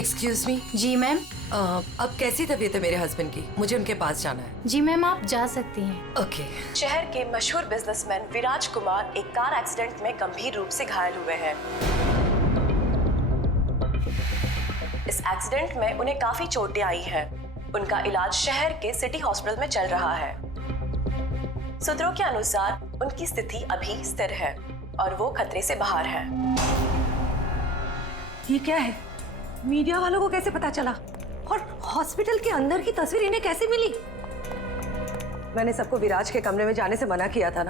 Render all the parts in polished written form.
Excuse me. जी ma'am. अब कैसी तबीयत है मेरे हस्बैंड की? मुझे उनके पास जाना है। जी मैम, आप जा सकती हैं। ओके। शहर के मशहूर बिजनेसमैन विराज कुमार एक कार एक्सीडेंट में गंभीर रूप से घायल हुए हैं। इस एक्सीडेंट में उन्हें काफी चोटें आई हैं। उनका इलाज शहर के सिटी हॉस्पिटल में चल रहा है। सूत्रों के अनुसार उनकी स्थिति अभी स्थिर है और वो खतरे से बाहर है। ये क्या है? मीडिया वालों को कैसे पता चला? और हॉस्पिटल के अंदर की तस्वीर इन्हें कैसे मिली? मैंने सबको विराज के कमरे में जाने से मना किया था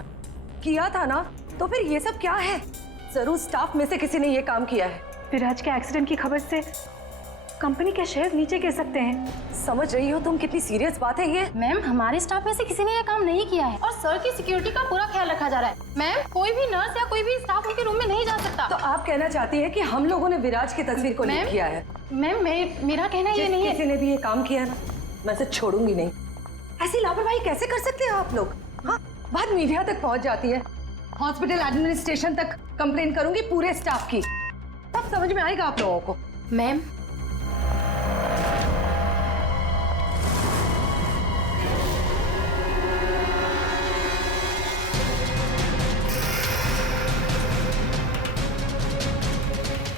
ना? तो फिर ये सब क्या है? जरूर स्टाफ में से किसी ने ये काम किया है। विराज के एक्सीडेंट की खबर से कंपनी के शेयर नीचे गिर सकते हैं। समझ रही हो तुम कितनी सीरियस बात है ये? मैम, हमारे स्टाफ में से किसी ने ये काम नहीं किया है और सर की सिक्योरिटी का पूरा ख्याल रखा जा रहा है। मैम, कोई भी नर्स या कोई भी स्टाफ उनके रूम में नहीं जा सकता। तो आप कहना चाहती है कि हम लोगों ने विराज की तस्वीर को लीक किया है? मैम, मेरा कहना ये नहीं है। किसी ने भी ये काम किया ना, मैं इसे छोड़ूंगी नहीं। ऐसी लापरवाही कैसे कर सकते हैं आप लोग? हाँ, बात मीडिया तक पहुंच जाती है, हॉस्पिटल एडमिनिस्ट्रेशन तक कंप्लेन करूंगी पूरे स्टाफ की, तब समझ में आएगा आप लोगों को। मैम,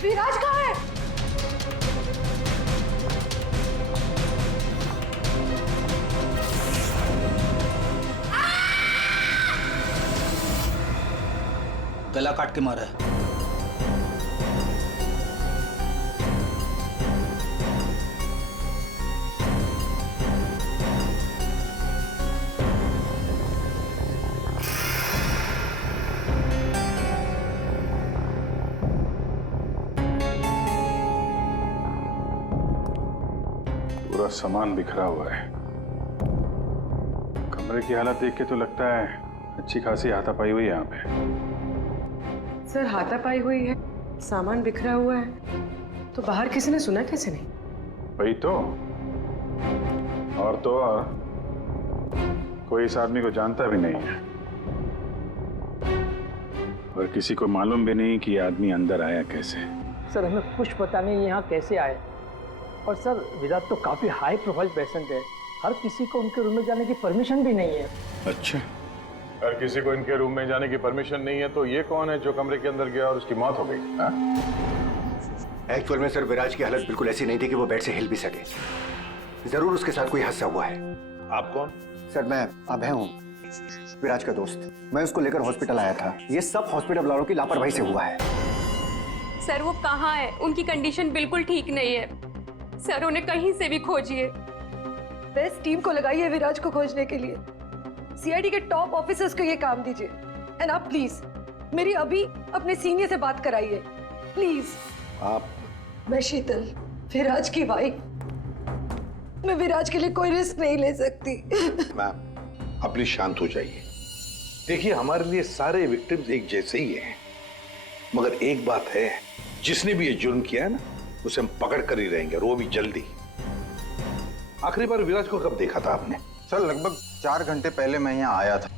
विराज कहाँ है? गला काट के मारा है। पूरा सामान बिखरा हुआ है। कमरे की हालत देख के तो लगता है अच्छी खासी हाथापाई हुई है यहाँ पे। सर, हाथापाई हुई है, सामान बिखरा हुआ है, तो बाहर किसी ने सुना कैसे नहीं? वही तो। और कोई इस आदमी को जानता भी नहीं है और किसी को मालूम भी नहीं कि ये आदमी अंदर आया कैसे। सर, हमें कुछ पता नहीं यहाँ कैसे आए। और सर, विराट तो काफी हाई प्रोफाइल पेशेंट है, हर किसी को उनके रूम में जाने की परमिशन भी नहीं है। अच्छा, हर किसी को इनके रूम में जाने की परमिशन नहीं है, तो ये कौन है जो कमरे के अंदर गया और उसकी मौत हो गई? एक्चुअल में सर, विराज की हालत बिल्कुल ऐसी नहीं थी कि वो बेड से हिल भी सके। जरूर उसके साथ कोई हादसा हुआ है। आप कौन? सर, मैं अभय हूँ, विराज का दोस्त। मैं उसको लेकर हॉस्पिटल आया था। ये सब हॉस्पिटल वालों की लापरवाही से हुआ है। सर, वो कहाँ है? उनकी कंडीशन बिल्कुल ठीक नहीं है सर, उन्हें कहीं से भी खोजिए। बेस्ट टीम को लगाइए विराज को खोजने के लिए। सीआईडी के टॉप ऑफिसर्स को ये काम दीजिए। एंड आप प्लीज मेरी अभी अपने सीनियर से बात कराइए, प्लीज। आप? मैं शीतल, विराज की वाइफ। मैं विराज के लिए कोई रिस्क नहीं ले सकती। मैम, आप प्लीज शांत हो जाइए। देखिए, हमारे लिए सारे विक्टिम्स एक जैसे ही हैं, मगर एक बात है, जिसने भी ये जुर्म किया है ना, उसे हम पकड़ कर ही रहेंगे, और वो भी जल्दी। आखिरी बार विराज को कब देखा था आपने? सर, लगभग 4 घंटे पहले मैं यहाँ आया था।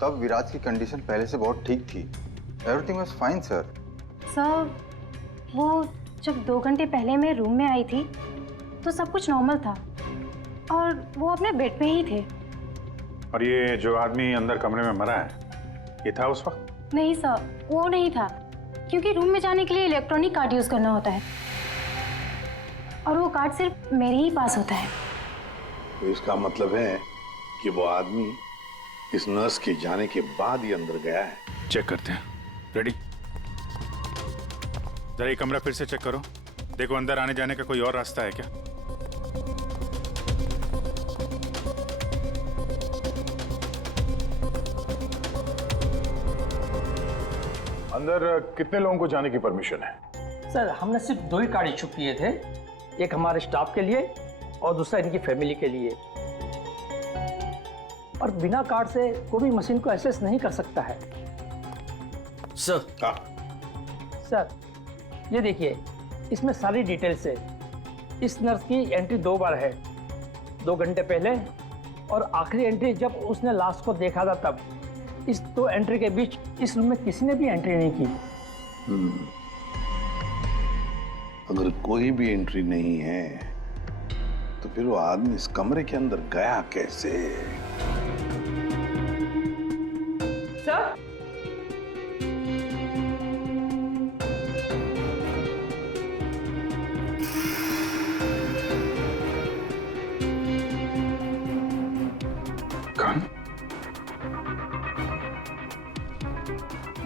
तब विराज की कंडीशन पहले से बहुत ठीक थी। Everything was fine sir. Sir, वो जब 2 घंटे पहले मैं रूम में आई थी तो सब कुछ नॉर्मल था और वो अपने बेड पे ही थे। और ये जो आदमी अंदर कमरे में मरा है, ये था उस वक्त? नहीं सर, वो नहीं था, क्योंकि रूम में जाने के लिए इलेक्ट्रॉनिक कार्ड यूज करना होता है और वो कार्ड सिर्फ मेरे ही पास होता है। तो इसका मतलब है कि वो आदमी इस नर्स के जाने के बाद ही अंदर गया है। चेक करते हैं। रेडी? जरा ये कमरा फिर से चेक करो, देखो अंदर आने जाने का कोई और रास्ता है क्या। अंदर कितने लोगों को जाने की परमिशन है? सर, हमने सिर्फ 2 ही कार्ड इशू किए थे, एक हमारे स्टाफ के लिए और दूसरा इनकी फैमिली के लिए। और बिना कार्ड से कोई भी मशीन को एक्सेस नहीं कर सकता है। सर, सर, ये देखिए, इसमें सारी डिटेल्स है। इस नर्स की एंट्री 2 बार है, 2 घंटे पहले और आखिरी एंट्री जब उसने लास्ट को देखा था तब। इस 2 एंट्री के बीच इस रूम में किसी ने भी एंट्री नहीं की। अगर कोई भी एंट्री नहीं है तो फिर वो आदमी इस कमरे के अंदर गया कैसे? सर, कौन?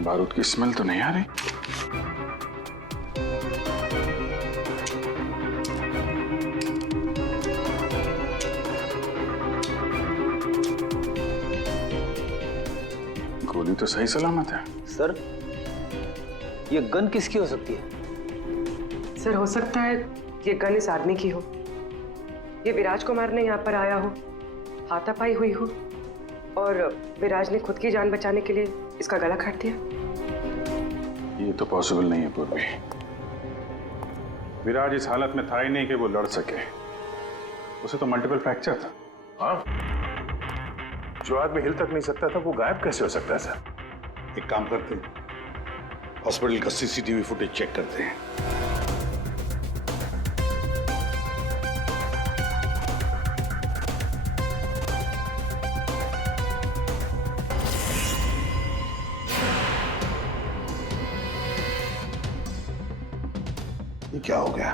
बारूद की स्मेल तो नहीं आ रही। गोली तो सही सलामत है। सर, ये गन किसकी हो सकती है? सर हो सकता है ये गन इस आदमी की हो, ये विराज को मारने यहाँ पर आया हो, हाथापाई हुई हो और विराज ने खुद की जान बचाने के लिए इसका गला काट दिया। ये तो पॉसिबल नहीं है पूर्वी। विराज इस हालत में था ही नहीं कि वो लड़ सके। उसे तो मल्टीपल फ्रैक्चर था। हाँ, जो आदमी हिल तक नहीं सकता था वो गायब कैसे हो सकता है सर? एक काम करते हैं, हॉस्पिटल का सीसीटीवी फुटेज चेक करते हैं। ये क्या हो गया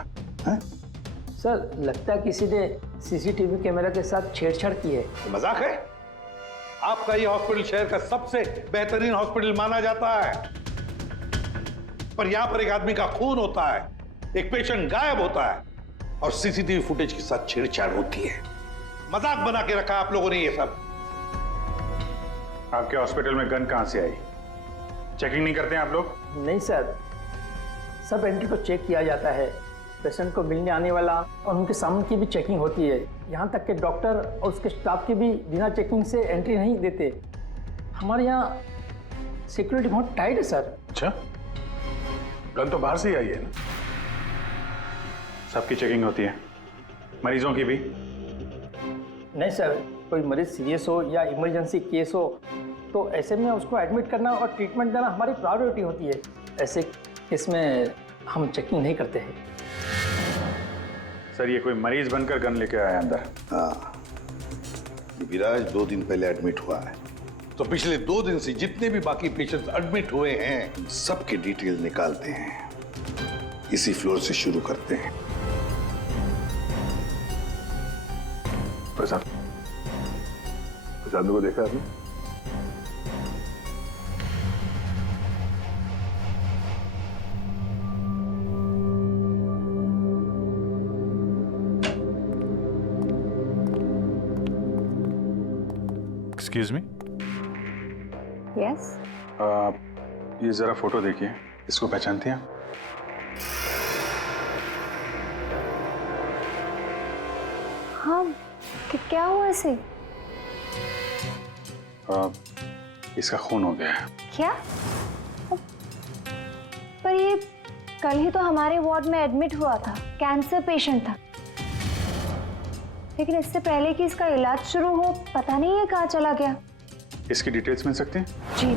है? सर, लगता है किसी ने सीसीटीवी कैमरा के साथ छेड़छाड़ की है। मजाक है? आपका ये हॉस्पिटल शहर का सबसे बेहतरीन हॉस्पिटल माना जाता है, पर यहां पर एक आदमी का खून होता है, एक पेशेंट गायब होता है और सीसीटीवी फुटेज के साथ छेड़छाड़ होती है। मजाक बना के रखा आप लोगों ने ये सब। आपके हॉस्पिटल में गन कहां से आई? चेकिंग नहीं करते हैं आप लोग? नहीं सर, सब एंट्री को चेक किया जाता है। पेशेंट को मिलने आने वाला और उनके सामान की भी चेकिंग होती है। यहाँ तक कि डॉक्टर और उसके स्टाफ की भी बिना चेकिंग से एंट्री नहीं देते। हमारे यहाँ सिक्योरिटी बहुत टाइट है सर। अच्छा, गन तो बाहर से ही आई है ना? सबकी चेकिंग होती है, मरीजों की भी? नहीं सर, कोई मरीज सीरियस हो या इमरजेंसी केस हो तो ऐसे में उसको एडमिट करना और ट्रीटमेंट देना हमारी प्रायोरिटी होती है। ऐसे केस में हम चेकिंग नहीं करते हैं। सर, ये कोई मरीज बनकर गन लेके आया अंदर? हाँ, विराज 2 दिन पहले एडमिट हुआ है, तो पिछले 2 दिन से जितने भी बाकी पेशेंट्स एडमिट हुए हैं उन सबके डिटेल निकालते हैं। इसी फ्लोर से शुरू करते हैं। प्रसाद को देखा आपने? Excuse me. यस, ये जरा फोटो देखिए, इसको पहचानती हैं? हाँ, क्या हुआ इसे? इसका खून हो गया है। क्या? पर ये कल ही तो हमारे वार्ड में एडमिट हुआ था, कैंसर पेशेंट था। लेकिन इससे पहले कि इसका इलाज शुरू हो, पता नहीं ये कहाँ चला गया। इसकी डिटेल्स मिल सकती हैं? जी।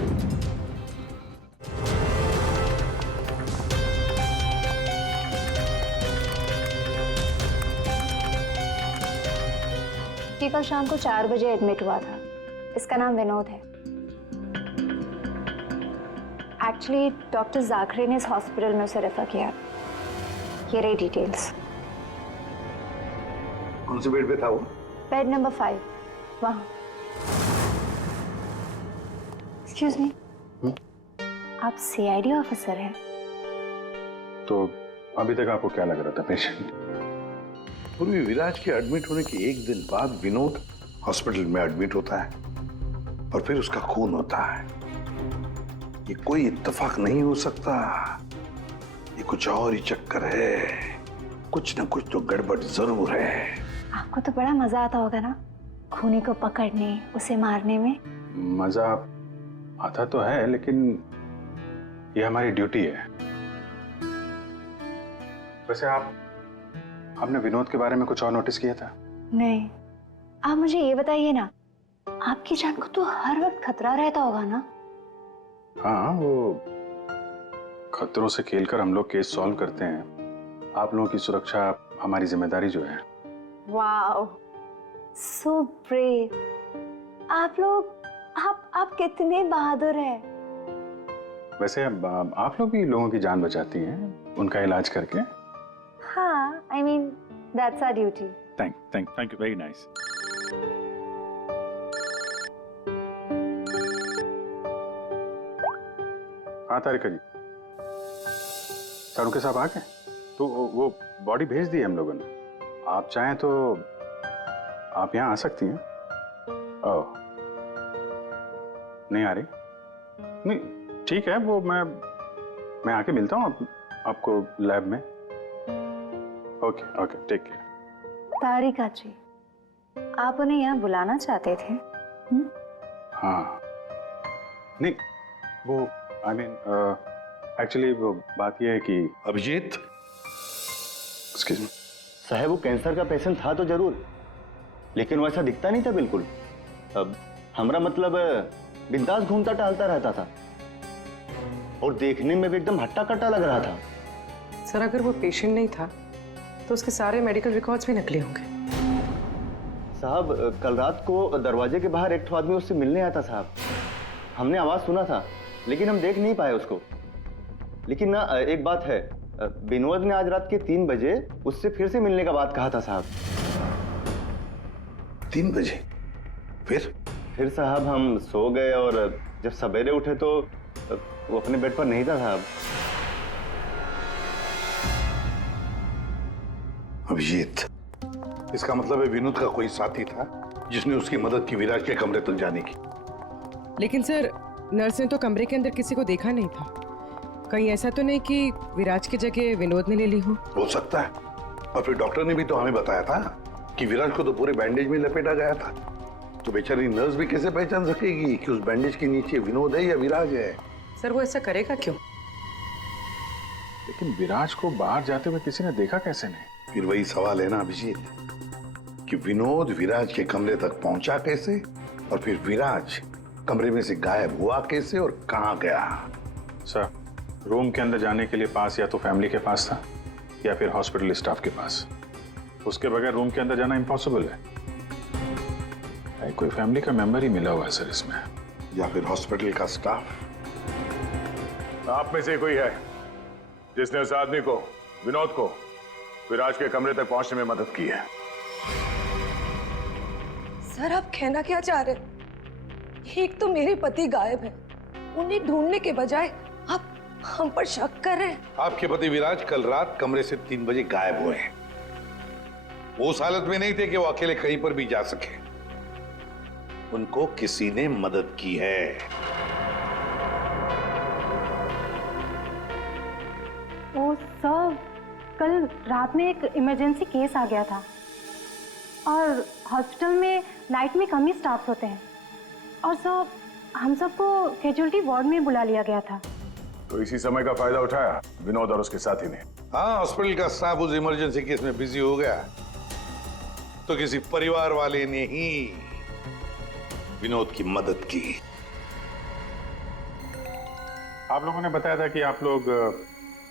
ये कल शाम को 4 बजे एडमिट हुआ था। इसका नाम विनोद है। एक्चुअली डॉक्टर जाखरे ने इस हॉस्पिटल में उसे रेफर किया। ये रही डिटेल्स। कौन से बेड पे था वो? बेड नंबर 5, वहाँ। एक्सक्यूज मी, आप सीआईडी ऑफिसर हैं? तो अभी तक आपको क्या लग रहा था पेशेंट? पूर्वी विराज के एडमिट होने के 1 दिन बाद विनोद हॉस्पिटल में एडमिट होता है और फिर उसका खून होता है। ये कोई इत्तेफाक नहीं हो सकता, ये कुछ और ही चक्कर है। कुछ ना कुछ तो गड़बड़ जरूर है। आपको तो बड़ा मजा आता होगा ना खूनी को पकड़ने, उसे मारने में। मजा आता तो है, लेकिन ये हमारी ड्यूटी है। वैसे आपने विनोद के बारे में कुछ और नोटिस किया था? नहीं, आप मुझे ये बताइए ना, आपकी जान को तो हर वक्त खतरा रहता होगा ना? हाँ, वो खतरों से खेलकर हम लोग केस सॉल्व करते हैं, आप लोगों की सुरक्षा हमारी जिम्मेदारी जो है। Wow, so brave. आप लोग आप कितने बहादुर हैं। वैसे अब आप लोग भी लोगों की जान बचाती हैं उनका इलाज करके। हाँ, I mean that's our duty. Thank you, very nice. हाँ तारिका जी, सारुके साहब आ गए? तो वो बॉडी भेज दी है हम लोगों ने। आप चाहें तो आप यहाँ आ सकती हैं। ओह, नहीं आ रही? नहीं, ठीक है, वो मैं आके मिलता हूँ आपको लैब में। Okay, take care. Tarika ji, आप उन्हें यहाँ बुलाना चाहते थे? हाँ, नहीं, वो आई मीन एक्चुअली वो बात ये है कि अभिजीत, एक्सक्यूज मी साहब, वो कैंसर का पेशेंट था तो जरूर, लेकिन वैसा दिखता नहीं था बिल्कुल। अब हमारा मतलब बिंदास घूमता टहलता रहता था और देखने में भी एकदम हट्टा कट्टा लग रहा था। सर, अगर वो पेशेंट नहीं था तो उसके सारे मेडिकल रिकॉर्ड्स भी नकली होंगे। साहब, कल रात को दरवाजे के बाहर एक आदमी उससे मिलने आया था साहब। हमने आवाज सुना था लेकिन हम देख नहीं पाए उसको। लेकिन ना एक बात है, विनोद ने आज रात के 3 बजे उससे फिर से मिलने का बात कहा था साहब। 3 बजे? फिर साहब हम सो गए और जब सवेरे उठे तो वो अपने बेड पर नहीं था साहब। अभिजीत, इसका मतलब है विनोद का कोई साथी था जिसने उसकी मदद की विराज के कमरे तक जाने की। लेकिन सर, नर्स ने तो कमरे के अंदर किसी को देखा नहीं था। कहीं ऐसा तो नहीं कि विराज की जगह विनोद ने ले ली हो सकता है। और फिर डॉक्टर ने भी तो हमें बताया था कि विराज को तो पूरे बैंडेज में लपेटा गया था। तो बेचारी नर्स भी कैसे पहचान सकेगी कि उस बैंडेज के नीचे विनोद है या विराज है? सर, वो ऐसा करेगा क्यों? लेकिन विराज को बाहर जाते हुए किसी ने देखा कैसे नहीं? फिर वही सवाल है ना अभिजीत, कि विनोद विराज के कमरे तक पहुंचा कैसे और फिर विराज कमरे में से गायब हुआ कैसे और कहां गया? सर, रूम के अंदर जाने के लिए पास या तो फैमिली के पास था या फिर हॉस्पिटल स्टाफ के पास। उसके बगैर रूम के अंदर जाना इम्पॉसिबल है। कोई फैमिली का मेंबर ही मिला हुआ है सर इसमें, या फिर हॉस्पिटल का स्टाफ। आप में से कोई है जिसने उस आदमी को, विनोद को, विराज के कमरे तक पहुंचने में मदद की है? सर, आप कहना क्या चाह रहे हैं? एक तो मेरे पति गायब है, उन्हें ढूंढने के बजाय आप हम पर शक कर रहे हैं। आपके पति विराज कल रात कमरे से 3 बजे गायब हुए हैं। वो उस हालत में नहीं थे कि वो अकेले कहीं पर भी जा सके। उनको किसी ने मदद की है। ओ सर, कल रात में एक इमरजेंसी केस आ गया था और हॉस्पिटल में नाइट में कम ही स्टाफ होते हैं और सर हम सबको कैजुअलिटी वार्ड में बुला लिया गया था। तो इसी समय का फायदा उठाया विनोद और उसके साथी ने। हाँ, हॉस्पिटल का स्टाफ उस इमरजेंसी केस में बिजी हो गया तो किसी परिवार वाले ने ही विनोद की मदद की। आप लोगों ने बताया था कि आप लोग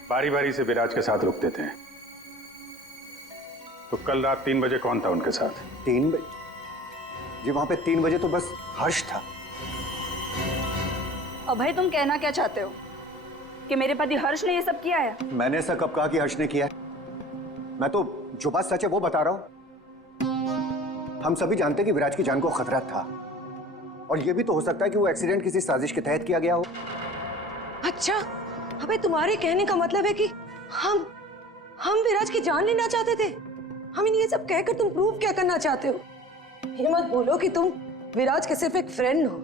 बारी बारी से विराज के साथ रुकते थे, तो कल रात 3 बजे कौन था उनके साथ? 3 बजे जी, वहां पे 3 बजे तो बस हर्ष था। अभय, तुम कहना क्या चाहते हो कि मेरे पति हर्ष ने ये सब किया है? मैंने ऐसा कब कहा कि हर्ष ने किया है? मैं तो जो बात सच है वो बता रहा हूं। हम सभी जानते हैं कि विराज की जान को खतरा था और ये भी तो हो सकता है कि वो एक्सीडेंट किसी साजिश के तहत किया गया हो। अच्छा, अबे तुम्हारे कहने का मतलब है कि हम विराज की जान लेना चाहते थे? हम ये सब कहकर तुम प्रूव क्या करना चाहते हो? ये मत बोलो कि तुम विराज के सिर्फ एक फ्रेंड हो,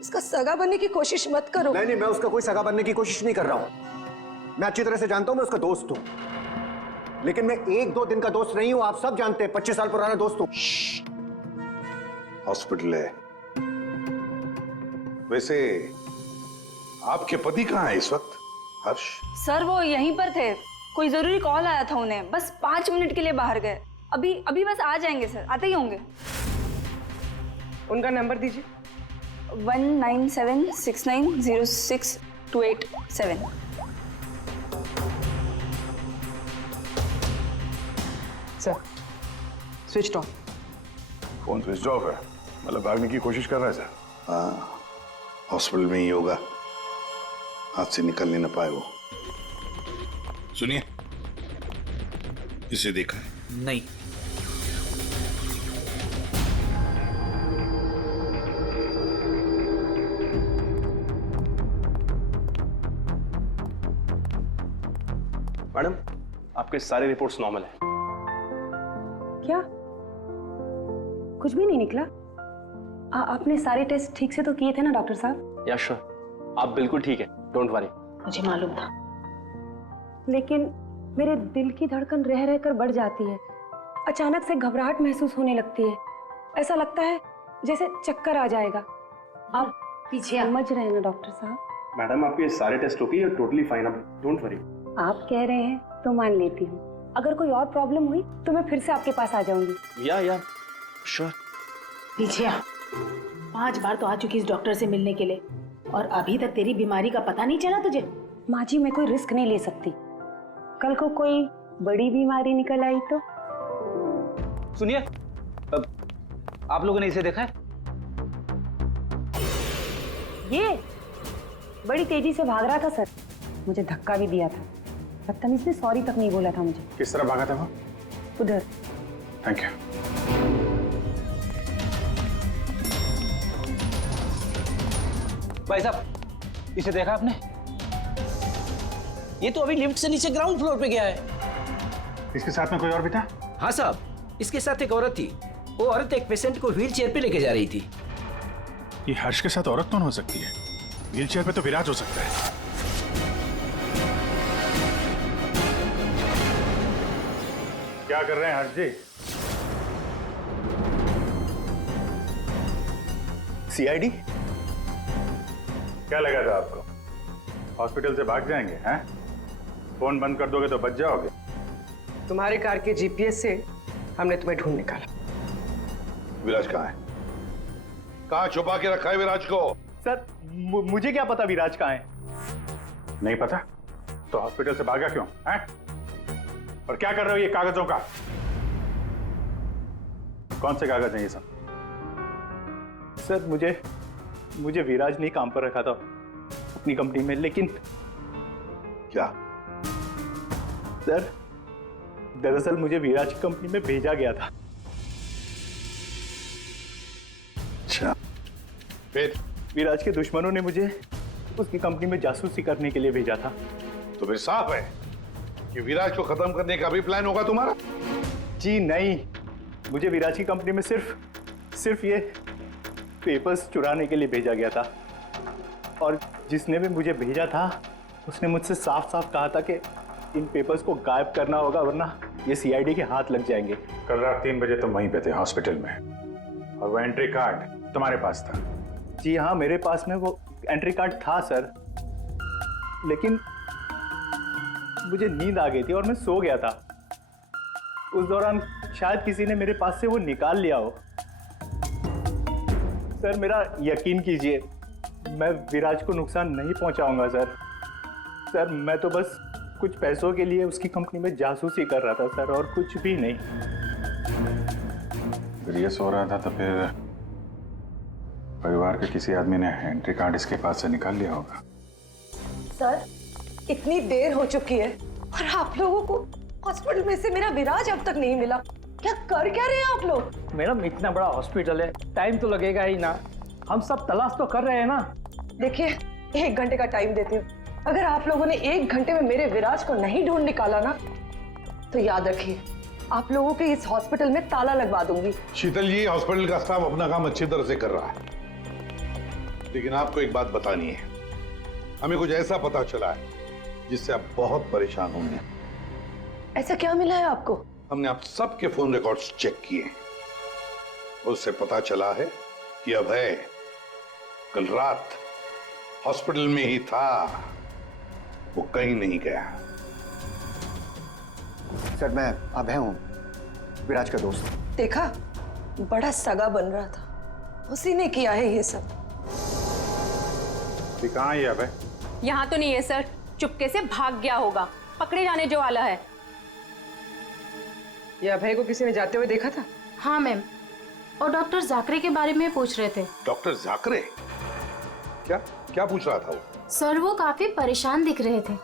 इसका सगा बनने की कोशिश मत करो। नहीं, मैं उसका कोई सगा बनने की कोशिश नहीं कर रहा हूं। मैं अच्छी तरह से जानता हूं मैं उसका दोस्त हूं, लेकिन मैं 1-2 दिन का दोस्त नहीं हूं। आप सब जानते हैं 25 साल पुराना दोस्त हूं। हॉस्पिटल है। वैसे आपके पति कहाँ है इस वक्त? हर्ष? सर, वो यहीं पर थे। कोई जरूरी कॉल आया था उन्हें, बस 5 मिनट के लिए बाहर गए। अभी बस आ जाएंगे सर, आते ही होंगे। उनका नंबर दीजिए। 1976906287। Sir switch off. Phone switch off है, मतलब भागने की कोशिश कर रहा है सर। हाँ, हॉस्पिटल में ही होगा, हाथ से निकल नहीं ना पाए वो। सुनिए, इसे देखा है? नहीं। मैडम, आपके सारे रिपोर्ट्स नॉर्मल है। क्या कुछ भी नहीं निकला? आपने सारे टेस्ट ठीक से तो किए थे ना डॉक्टर साहब? या श्योर, आप बिल्कुल ठीक है, डोंट वरी। मुझे मालूम था, लेकिन मेरे दिल की धड़कन रह रहकर बढ़ जाती है। अचानक से घबराहट महसूस होने लगती है। ऐसा लगता है जैसे चक्कर आ जाएगा। आप पीछे समझ रहे हैं ना डॉक्टर साहब? मैडम, आपके सारे test okay, you totally fine, आप डोंट वरी। आप कह रहे हैं तो मान लेती हूँ। अगर कोई और प्रॉब्लम हुई तो मैं फिर से आपके पास आ जाऊंगी। या श्योर। पीछे 5 बार तो आ चुकी इस डॉक्टर से मिलने के लिए और अभी तक तेरी बीमारी का पता नहीं चला तुझे? माँ जी, मैं कोई रिस्क नहीं ले सकती। कल को कोई बड़ी बीमारी निकल आई तो? सुनिए, आप लोगों ने इसे देखा है? ये बड़ी तेजी से भाग रहा था सर, मुझे धक्का भी दिया था। बदतमीज ने सॉरी तक नहीं बोला था मुझे। किस तरह भागा था वो? उधर। Thank you. भाई साहब, इसे देखा आपने? ये तो अभी लिफ्ट से नीचे ग्राउंड फ्लोर पे गया है। इसके साथ में कोई और भी था? हाँ साहब, इसके साथ एक औरत थी। वो औरत एक पेशेंट को व्हील चेयर पे लेके जा रही थी। ये हर्ष के साथ औरत कौन हो सकती है? व्हील चेयर पे तो विराज हो सकता है। क्या कर रहे हैं हर्ष जी? सीआईडी? क्या लगा था आपको हॉस्पिटल से भाग जाएंगे? हैं? फोन बंद कर दोगे तो बच जाओगे। तुम्हारे कार के जीपीएस से हमने तुम्हें ढूंढ निकाला। विराज कहाँ है? कहाँ छुपा के रखा है विराज को? सर मुझे क्या पता विराज कहाँ है? नहीं पता तो हॉस्पिटल से भागा क्यों? हैं? और क्या कर रहे हो ये कागजों का? कौन से कागज हैं ये सब? सर मुझे विराज ने काम पर रखा था अपनी कंपनी में, लेकिन क्या? सर दरअसल मुझे विराज की कंपनी में भेजा गया था। अच्छा, फिर? विराज के दुश्मनों ने मुझे उसकी कंपनी में जासूसी करने के लिए भेजा था। तो फिर साफ है कि विराज को खत्म करने का भी प्लान होगा तुम्हारा? जी नहीं, मुझे विराज की कंपनी में सिर्फ ये पेपर्स चुराने के लिए भेजा गया था। और जिसने भी मुझे भेजा था उसने मुझसे साफ साफ कहा था कि इन पेपर्स को गायब करना होगा, वरना ये सीआईडी के हाथ लग जाएंगे। कल रात 3 बजे तुम वहीं पे थे हॉस्पिटल में, और वो एंट्री कार्ड तुम्हारे पास था? जी हाँ, मेरे पास में वो एंट्री कार्ड था सर, लेकिन मुझे नींद आ गई थी और मैं सो गया था। उस दौरान शायद किसी ने मेरे पास से वो निकाल लिया हो। सर मेरा यकीन कीजिए, मैं विराज को नुकसान नहीं पहुंचाऊंगा सर। सर मैं तो बस कुछ पैसों के लिए उसकी कंपनी में जासूसी कर रहा था सर, और कुछ भी नहीं। अगर ये सो रहा था तो फिर परिवार के किसी आदमी ने एंट्री कार्ड इसके पास से निकाल लिया होगा। सर इतनी देर हो चुकी है और आप लोगों को हॉस्पिटल में से मेरा विराज अब तक नहीं मिला। क्या कर क्या रहे हैं आप लोग? मैडम इतना बड़ा हॉस्पिटल है, टाइम तो लगेगा ही ना। हम सब तलाश तो कर रहे हैं ना। देखिए 1 घंटे का टाइम देती हूँ। अगर आप लोगों ने 1 घंटे में मेरे विराज को नहीं ढूंढ निकाला ना, तो याद रखिए आप लोगों के इस हॉस्पिटल में ताला लगवा दूंगी। शीतल जी, हॉस्पिटल का स्टाफ अपना काम अच्छी तरह से कर रहा है, लेकिन आपको एक बात बतानी है। हमें कुछ ऐसा पता चला है जिससे आप बहुत परेशान होंगे। ऐसा क्या मिला है आपको? हमने आप सबके फोन रिकॉर्ड्स चेक किए, उससे पता चला है कि अभय कल रात हॉस्पिटल में ही था, वो कहीं नहीं गया। सर मैं अभय हूँ, विराज का दोस्त। देखा, बड़ा सगा बन रहा था, उसी ने किया है ये सब। कहाँ है अभय? यहाँ तो नहीं है सर, चुपके से भाग गया होगा, पकड़े जाने जो वाला है। ये अभय को किसी ने जाते हुए देखा था? हाँ मैम, और डॉक्टर जाकरे के बारे में पूछ रहे थे। डॉक्टर जाकरे? क्या क्या पूछ रहा था वो? सर वो काफी परेशान दिख रहे थे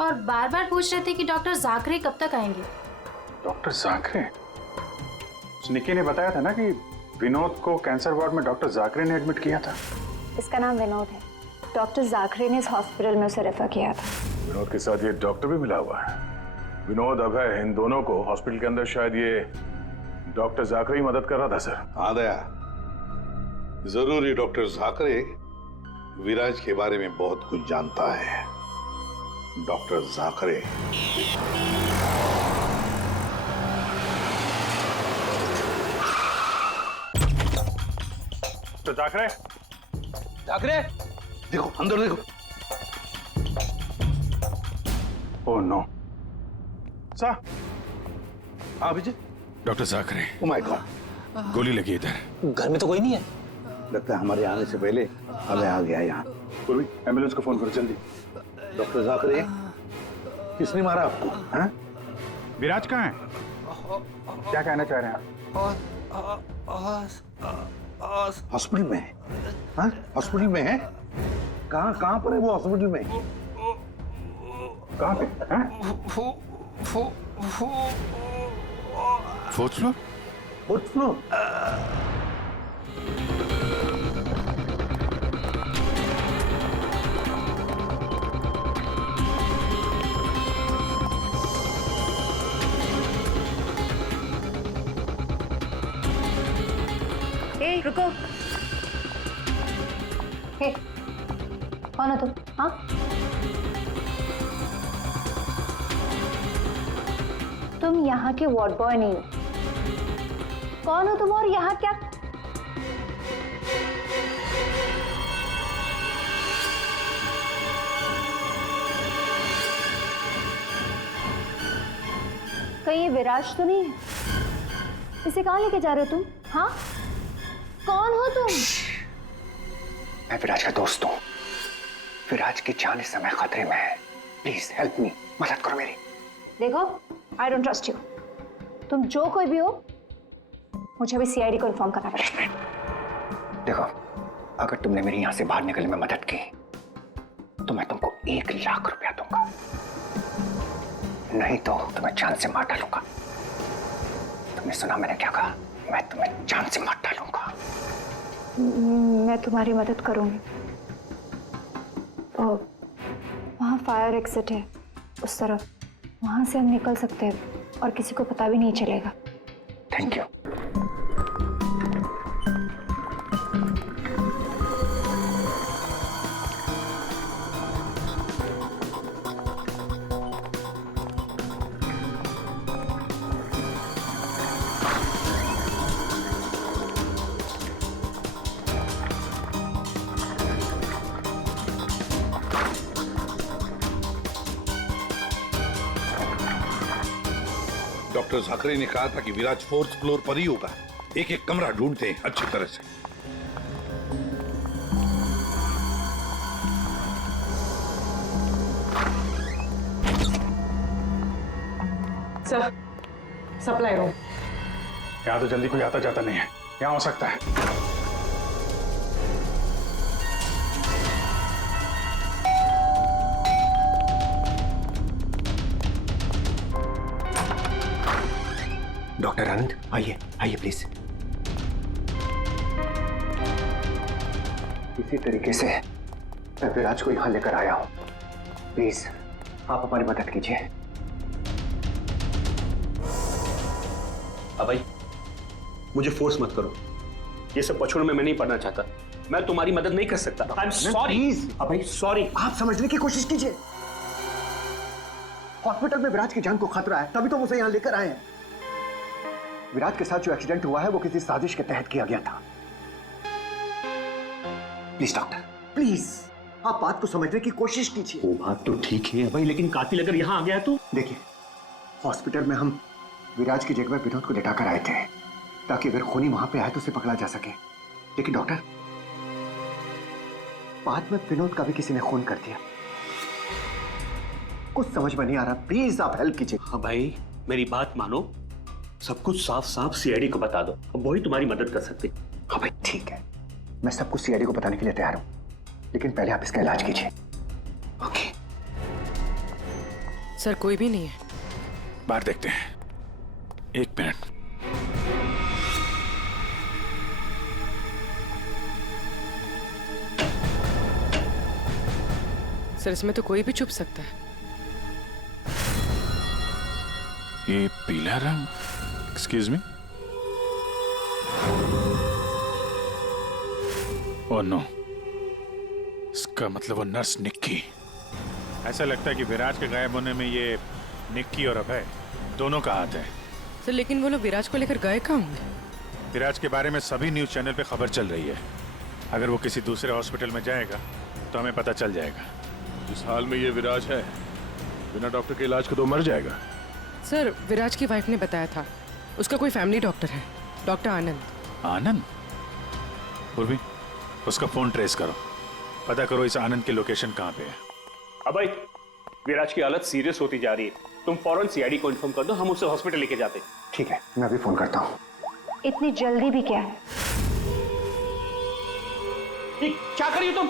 और बार बार पूछ रहे थे कि डॉक्टर जाकरे कब तक आएंगे। डॉक्टर जाकरे? निकी ने बताया था ना कि विनोद को कैंसर वार्ड में डॉक्टर जाकरे ने एडमिट किया था। इसका नाम विनोद है। डॉक्टर जाकरे ने इस हॉस्पिटल में उसे रेफर किया था। विनोद के साथ ये डॉक्टर भी मिला हुआ है। विनोद, अभय, इन दोनों को हॉस्पिटल के अंदर शायद ये डॉक्टर जाकरे ही मदद कर रहा था सर। हाँ दया, जरूर ये डॉक्टर जाकरे विराज के बारे में बहुत कुछ जानता है। डॉक्टर जाकरे। तो जाकरे? जाकरे, देखो अंदर देखो। Oh no. सा? हाँ Vijay. Doctor Jakare. Oh my God, गोली लगी इधर। घर में तो कोई नहीं है। लगता है हमारे आने से पहले हमें आ गया यहाँ। पूर्वी, एम्बुलेंस को फोन करो जल्दी। डॉक्टर जाकरे, किसने मारा आपको? हाँ? विराज कहाँ है? क्या कहना चाह रहे हैं आप? हॉस्पिटल में है? हाँ? हॉस्पिटल में है? कहाँ पर है वो हॉस्पिटल में? कहाँ पे? Fourth floor? Fourth floor? ए, रुको। हे, कौन हो तुम? हाँ? तुम यहाँ के वार्ड बॉय नहीं हो। कौन हो तुम और यहाँ क्या? कहीं ये विराज तो नहीं है? इसे कहाँ लेके जा रहे हो तुम? हाँ? कौन हो तुम? मैं विराज का दोस्त हूँ। विराज की जान इस समय खतरे में है। प्लीज हेल्प मी, मदद करो मेरी। देखो, आई डोंट ट्रस्ट यू। तुम जो कोई भी हो, मुझे अभी सीआईडी को इन्फॉर्म करना पड़ेगा। देखो, अगर तुमने मेरी यहाँ से बाहर निकलने में मदद की तो मैं तुमको 1 लाख रुपया दूंगा, नहीं तो तुम्हें जान से मार डालूंगा। तुमने सुना मैंने क्या कहा? मैं तुम्हें जान से मार डालूंगा। मैं तुम्हारी मदद करूंगी। वहाँ फायर एग्जिट है उस तरफ, वहां से हम निकल सकते हैं और किसी को पता भी नहीं चलेगा। Thank you. डॉक्टर जाकरे ने कहा था कि विराज 4th फ्लोर पर ही होगा। एक एक कमरा ढूंढते हैं अच्छी तरह से। Sir, supply room. यहाँ तो जल्दी कोई आता जाता नहीं है। यहाँ हो सकता है। डॉक्टर आनंद, आइए आइए प्लीज। इसी तरीके से मैं विराज को यहां लेकर आया हूं। प्लीज आप हमारी मदद कीजिए। अभय, मुझे फोर्स मत करो। ये सब पछुड़ में मैं नहीं पढ़ना चाहता। मैं तुम्हारी मदद नहीं कर सकता। I am sorry. Abhay sorry. आप समझने की कोशिश कीजिए। हॉस्पिटल में विराज की जान को खतरा है, तभी तो उसे यहां लेकर आए हैं। विराज के साथ जो एक्सीडेंट हुआ है वो किसी साजिश के तहत किया गया था। प्लीज डॉक्टर, प्लीज आप बात को समझने की कोशिश कीजिए। वो बात तो ठीक है भाई, लेकिन कातिल अगर यहाँ आ गया तो? देखिए, हॉस्पिटल में हम विराज की जगह विनोद को लेटाकर आए थे ताकि अगर खूनी वहां पे आए तो उसे पकड़ा जा सके। लेकिन डॉक्टर, बाद में विनोद का भी किसी ने खून कर दिया। कुछ समझ में नहीं आ रहा। प्लीज आप हेल्प कीजिए। हाँ भाई, मेरी बात मानो। सब कुछ साफ साफ सीआईडी को बता दो, अब वही तुम्हारी मदद कर सकते। हाँ भाई ठीक है, मैं सब कुछ सीआईडी को बताने के लिए तैयार हूँ, लेकिन पहले आप इसका इलाज कीजिए। ओके सर कोई भी नहीं है। बाहर देखते हैं, 1 मिनट। सर इसमें तो कोई भी छुप सकता है। ये पीला रंग, एक्सक्यूज मी। ओह नो, इसका मतलब वो नर्स निक्की। ऐसा लगता है कि विराज के गायब होने में ये निक्की और अभय दोनों का हाथ है। सर लेकिन वो लोग विराज को लेकर गए कहाँ होंगे? विराज के बारे में सभी न्यूज चैनल पे खबर चल रही है। अगर वो किसी दूसरे हॉस्पिटल में जाएगा तो हमें पता चल जाएगा। जिस हाल में ये विराज है, बिना डॉक्टर के इलाज के तो मर जाएगा। सर विराज की वाइफ ने बताया था उसका कोई फैमिली डॉक्टर है, डॉक्टर आनंद। आनंद? पूर्वी, उसका फोन ट्रेस करो, पता करो इस आनंद की लोकेशन कहाँ पे है। अभय, विराज की हालत सीरियस होती जा रही है, तुम फौरन सीआईडी को इन्फॉर्म कर दो, हम उसे हॉस्पिटल लेके जाते। ठीक है, मैं अभी फोन करता हूँ। इतनी जल्दी भी क्या है? क्या करिए तुम?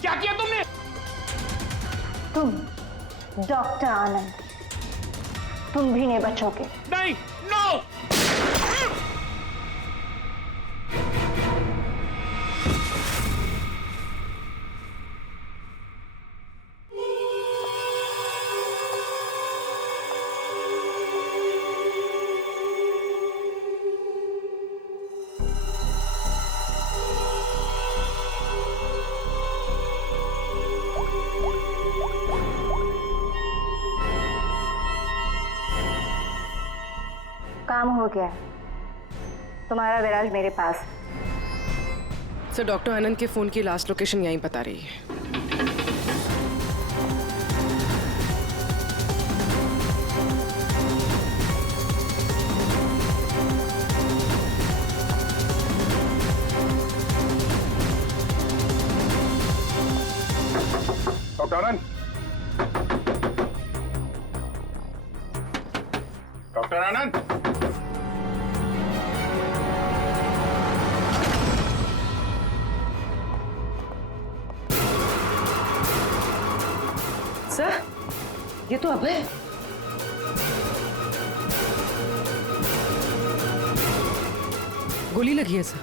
क्या किया तुमने? तुम डॉक्टर आनंद, तुम भी नहीं बचोगे। नहीं, नो! काम हो गया, तुम्हारा विराज मेरे पास। सर डॉक्टर आनंद के फोन की लास्ट लोकेशन यहीं बता रही है। डॉक्टर आनंद, डॉक्टर आनंद, सर ये तो अभय। गोली लगी है सर।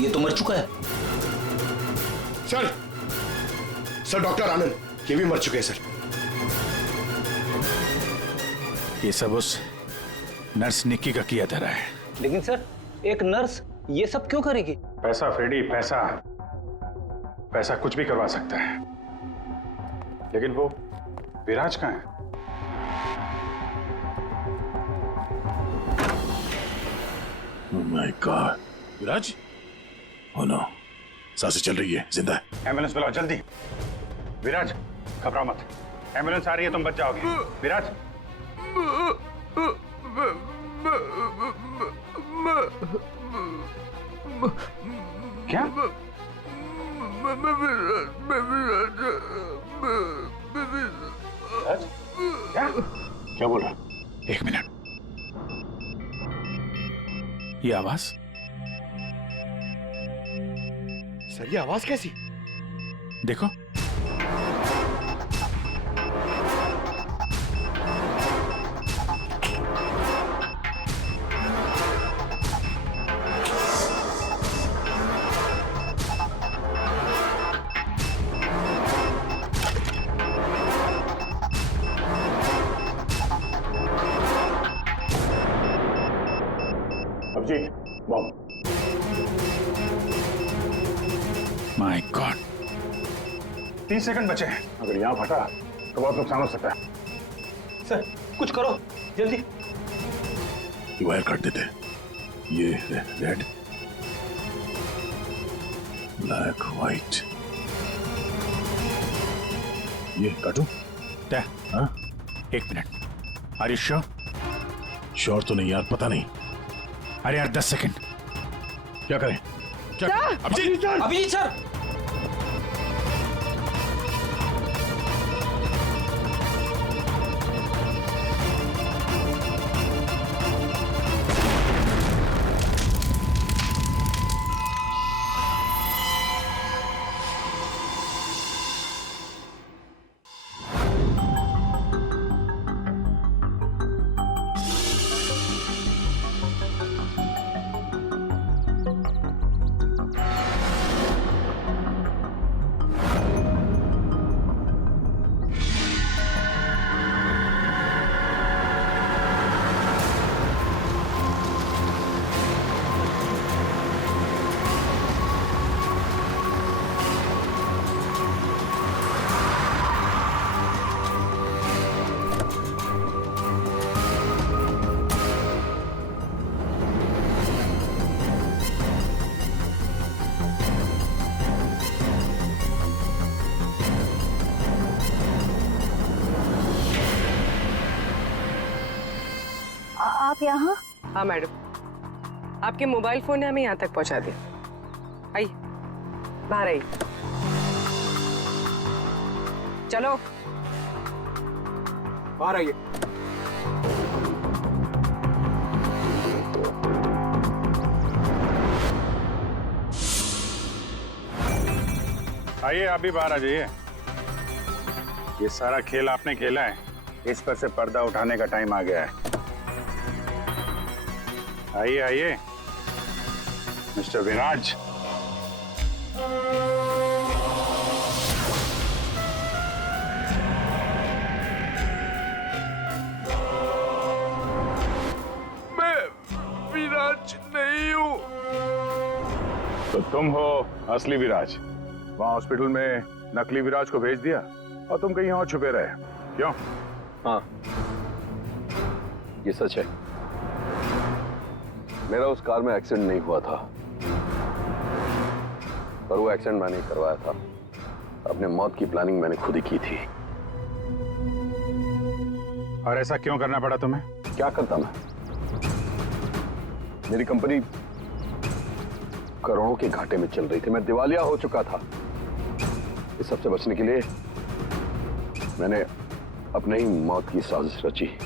ये तो मर चुका है। सर डॉक्टर आनंद ये भी मर चुके हैं सर। ये सब उस नर्स निक्की का किया धरा है। लेकिन सर एक नर्स ये सब क्यों करेगी? पैसा फ्रेडी, पैसा पैसा कुछ भी करवा सकता है, लेकिन वो विराज कहाँ है? Oh my God, Viraj? Oh no, सांसें चल रही है, जिंदा है। एम्बुलेंस बुलाओ जल्दी। विराज घबराओ मत, एम्बुलेंस आ रही है, तुम बच जाओगे। विराज क्या? क्या बोल रहा? 1 मिनट, ये आवाज? सर ये आवाज कैसी? देखो। Abhijit, bomb. My God, 30 second बचे हैं। अगर यहाँ फटा तो बहुत नुकसान हो सकता है। सर कुछ करो जल्दी। ये वायर काट देते। ये रेड, ब्लैक, व्हाइट, ये काटू? हाँ? 1 minute, are you sure? Sure तो नहीं यार, पता नहीं। अरे यार 10 सेकंड। क्या करें? अभिजीत सर! अभिजीत सर! आप यहाँ? हाँ मैडम, आपके मोबाइल फोन ने हमें यहाँ तक पहुँचा दिया। आइए, बाहर आइए। चलो बाहर आइए। आइए, आप भी बाहर आ जाइए। ये सारा खेल आपने खेला है, इस पर से पर्दा उठाने का टाइम आ गया है। आइए आइए, मिस्टर विराज। मैं विराज नहीं हूँ। तो तुम हो असली विराज। वहाँ हॉस्पिटल में नकली विराज को भेज दिया और तुम कहीं और छुपे रहे, क्यों? हाँ, ये सच है। मेरा उस कार में एक्सीडेंट नहीं हुआ था, पर वो एक्सीडेंट मैंने करवाया था। अपने मौत की प्लानिंग मैंने खुद ही की थी। और ऐसा क्यों करना पड़ा तुम्हें? क्या करता मैं? मेरी कंपनी करोड़ों के घाटे में चल रही थी, मैं दिवालिया हो चुका था। इस सबसे बचने के लिए मैंने अपने ही मौत की साजिश रची,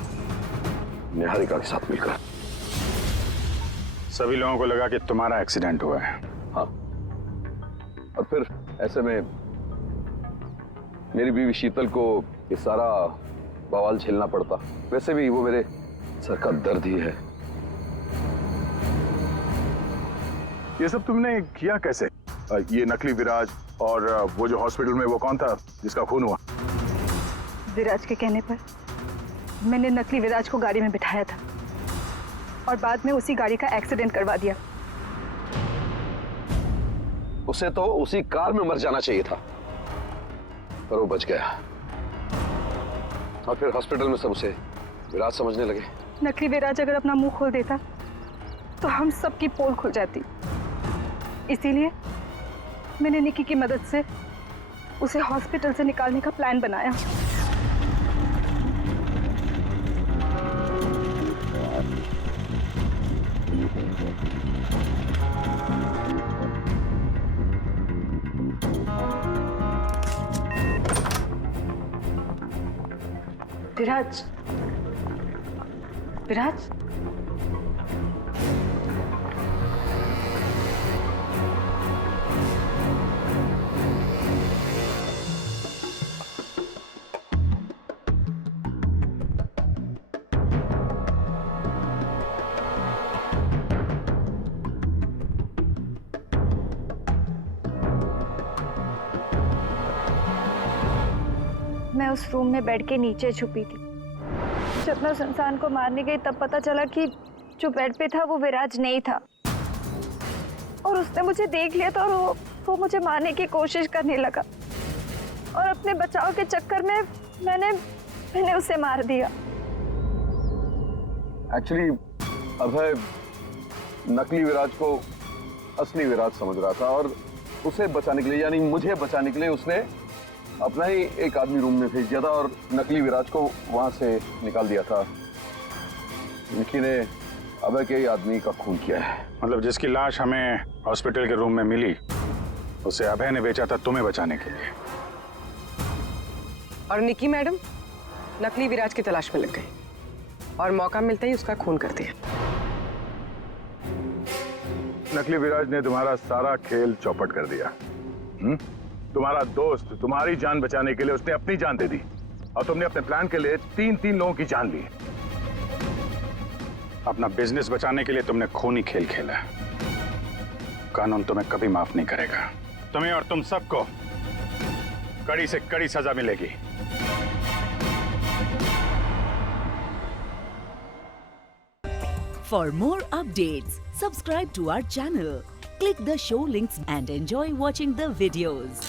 निहारिका के साथ मिलकर। सभी लोगों को लगा कि तुम्हारा एक्सीडेंट हुआ है। हाँ, और फिर ऐसे में मेरी बीवी शीतल को ये सारा बवाल झेलना पड़ता। वैसे भी वो मेरे सर का दर्द ही है। ये सब तुमने किया कैसे? ये नकली विराज और वो जो हॉस्पिटल में वो कौन था जिसका खून हुआ? विराज के कहने पर मैंने नकली विराज को गाड़ी में बिठाया था और बाद में उसी गाड़ी का एक्सीडेंट करवा दिया। उसे तो उसी कार में मर जाना चाहिए था, पर वो बच गया। और फिर हॉस्पिटल में सब उसे विराज समझने लगे। नकली विराज अगर अपना मुंह खोल देता तो हम सबकी पोल खुल जाती। इसीलिए मैंने निकी की मदद से उसे हॉस्पिटल से निकालने का प्लान बनाया। विराज, विराज, मैं उस रूम में बेड के नीचे छुपी थी। जब मैं उस इंसान को मारने गई तब पता चला कि जो बेड पे था वो विराज नहीं था, और उसने मुझे देख लिया था और वो मुझे मारने की कोशिश करने लगा, और अपने बचाव के चक्कर में मैंने उसे मार दिया। एक्चुअली अभय नकली विराज को असली विराज समझ रहा था, और उसे बचाने के लिए, यानी मुझे बचाने के लिए, उसने अपना ही एक आदमी रूम में भेज दिया था और नकली विराज को वहां से निकाल दिया था। निकी ने अभय के ही आदमी का खून किया है। मतलब जिसकी लाश हमें हॉस्पिटल के रूम में मिली उसे अभय ने बेचा था तुम्हें बचाने के लिए। और निकी मैडम नकली विराज की तलाश में लग गई और मौका मिलते ही उसका खून कर दिया। नकली विराज ने तुम्हारा सारा खेल चौपट कर दिया। तुम्हारा दोस्त तुम्हारी जान बचाने के लिए उसने अपनी जान दे दी और तुमने अपने प्लान के लिए 3 लोगों की जान ली। अपना बिजनेस बचाने के लिए तुमने खूनी खेल खेला। कानून तुम्हें कभी माफ नहीं करेगा। तुम्हें और तुम सबको कड़ी से कड़ी सजा मिलेगी। For more updates, subscribe to our channel, click the show links and enjoy watching the videos.